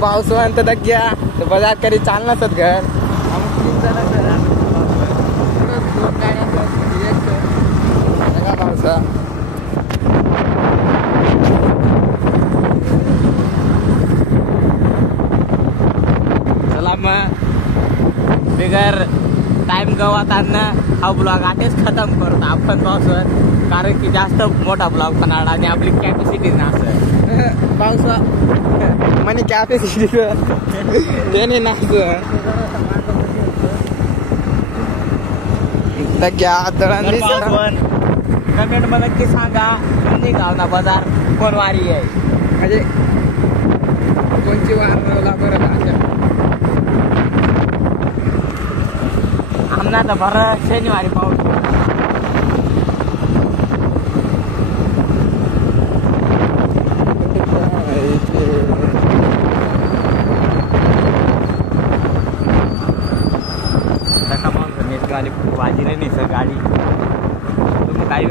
पावसाळ्यात तर घ्या तर बाजार कधी चाल नसत घर पावसा चला मग बिगर टाइम गवाताना हा ब्लॉग आधीच खतम करतो आपण पावसाळ्यात कारण की जास्त मोठा ब्लॉग बनणार आणि आपली कॅपॅसिटी नसतं पावसा म्हणे कॅपॅसिटी त्याने नसतं कमेंट मध्ये नक्की सांगा कोणी गावना बाजार कोण वारी आहे म्हणजे कोणची वारला बरं आमना तर बरं शनिवारी पाऊस गाडी वाजी नाही सर गाडी तुम्ही काही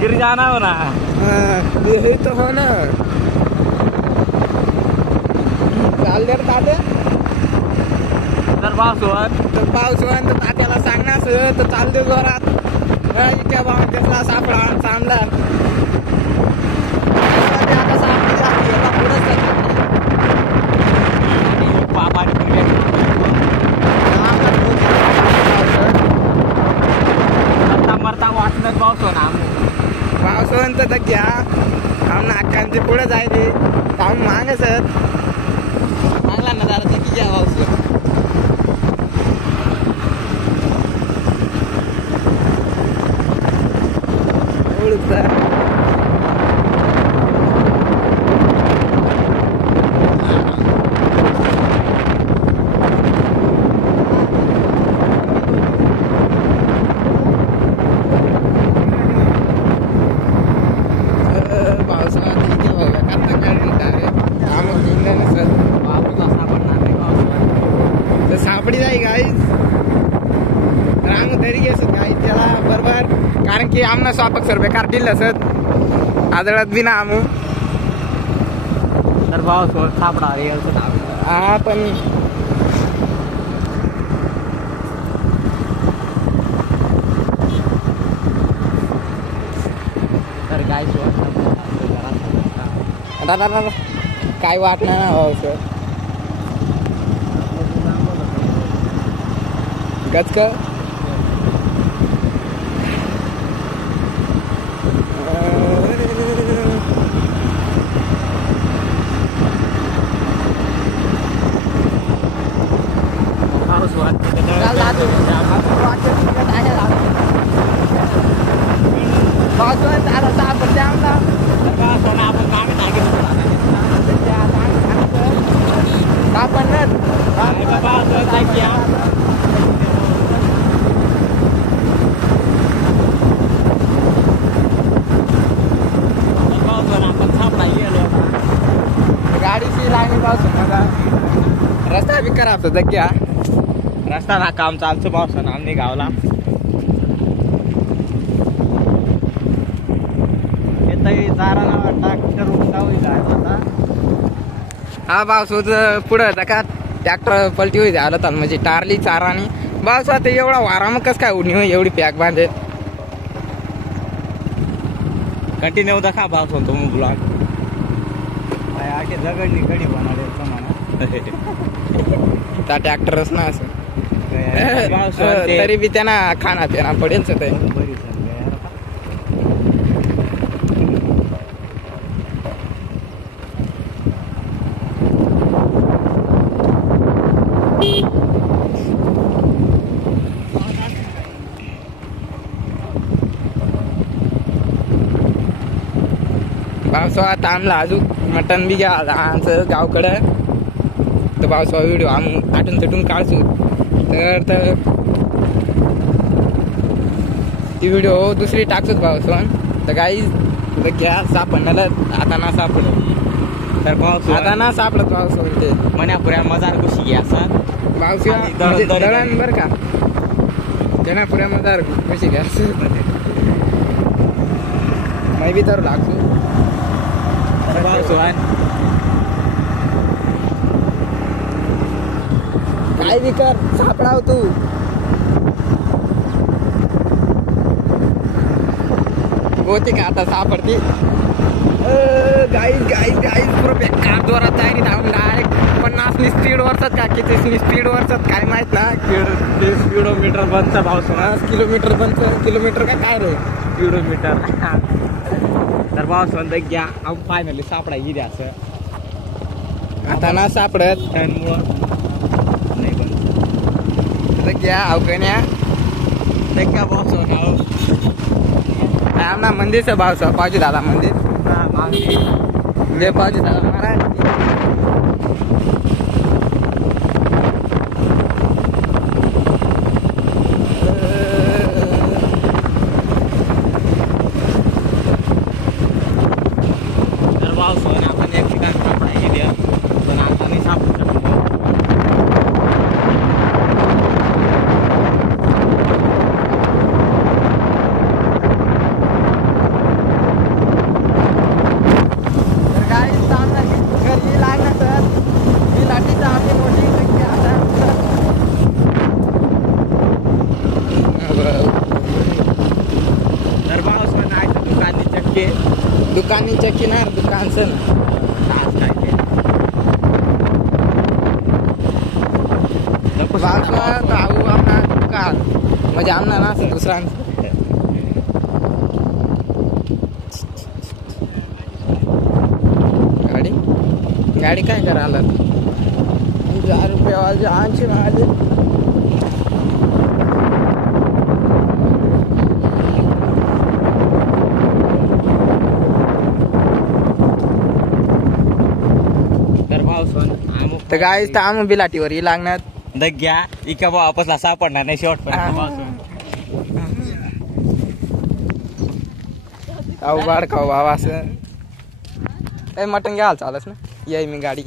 गिर जाना हो ना यही तो हो ना चाल दे तात्या तर पावसाळ्यात तर तात्याला सांगणार तर चाल दे जोरात इतक्या बाबा त्याला सापडा चांगला आता सापडी जाते बाबा मरता वाटणं पावसो ना पावसाळ्यात तर घ्या आम्हाला अक्कांचे पुढे जायचे आम्ही मागसत चांगला ना जरा किती घ्या पाऊस सापडी जाई गाईज रांग तरी घेसत गाई त्याला बरोबर कारण की आमना स्वापक सर बेकार दिलं असत आदळत बी ना आमू तर भाव सापडा हा पण तर गाय काय वाटणार ना भाऊ सर गच का रस्ता भी खराब होता क्या रस्ता ना काम चालतो पावसानं आमने गावला चारा ट्रॅक्टर होता हा पावसाच पुढं होता का ट्रॅक्टर पलटी होई आलं तर म्हणजे टारली चारानी बस आता एवढा वारा मग कस काय उन्ही एवढी पॅक बांधे कंटिन्यू दाखा पाऊस होतो मग ब्लॉग आखे दगडनी गडी बनवले त्या ट्रॅक्टरच ना असं तरी बी त्यांना खाना पिना पडेल ते पावसाळा आता आमला अजून मटण बी घ्या आमचं गावकडं तर पावसाळा व्हिडिओ आठून तटून काढसू तर ती व्हिडिओ दुसरी टाकसूच पावसाळा तर काही घ्या सापडणार आता ना सापडत तर पाऊस आता ना सापडत पावसाळा ते मण्यापुऱ्या मजार कशी घ्या असं पावसाळा दळण बरं का त्यांना पुऱ्या मजार कशी घ्या मैं बी तर लागतो काय बी कर सापडाव तू होते का आता सापडते गाईज गाईज गाईज पुरं बेकार जोरात जायनी धावून डायरेक्ट 50 स्पीड वरचात का किती स्पीड वरचात काय माहित ना किलोमीटर बनचा पाऊस 50 किलोमीटर काय रे किलोमीटर तर पाऊस म्हणतो घ्या फायनली सापडा ही द्या असं आता ना सापडत त्यामुळं नाही पण घ्या अवगण्या क्या पाऊस होणार आमना मंदिर से भाव पावजी दादा मंदिर जय पावजी दादा महाराज तर पाऊस होऊन आपण एक ठिकाणी सापडा ही द्या पण आता नाही सापडू शकतो दुकानीच्या किनार दुकानचं भाऊ आमना दुकान म्हणजे आमना ना दुसऱ्यांचं गाडी काय करायला 1000 रुपये आमची माझे तर काय तर आम बिलाटीवर लागणार घ्या इका वापसला सापडणार नाही शेवटपर्यंत बाड खाऊ बाबा असं मटण घ्यायला चालच ना ये मी गाडी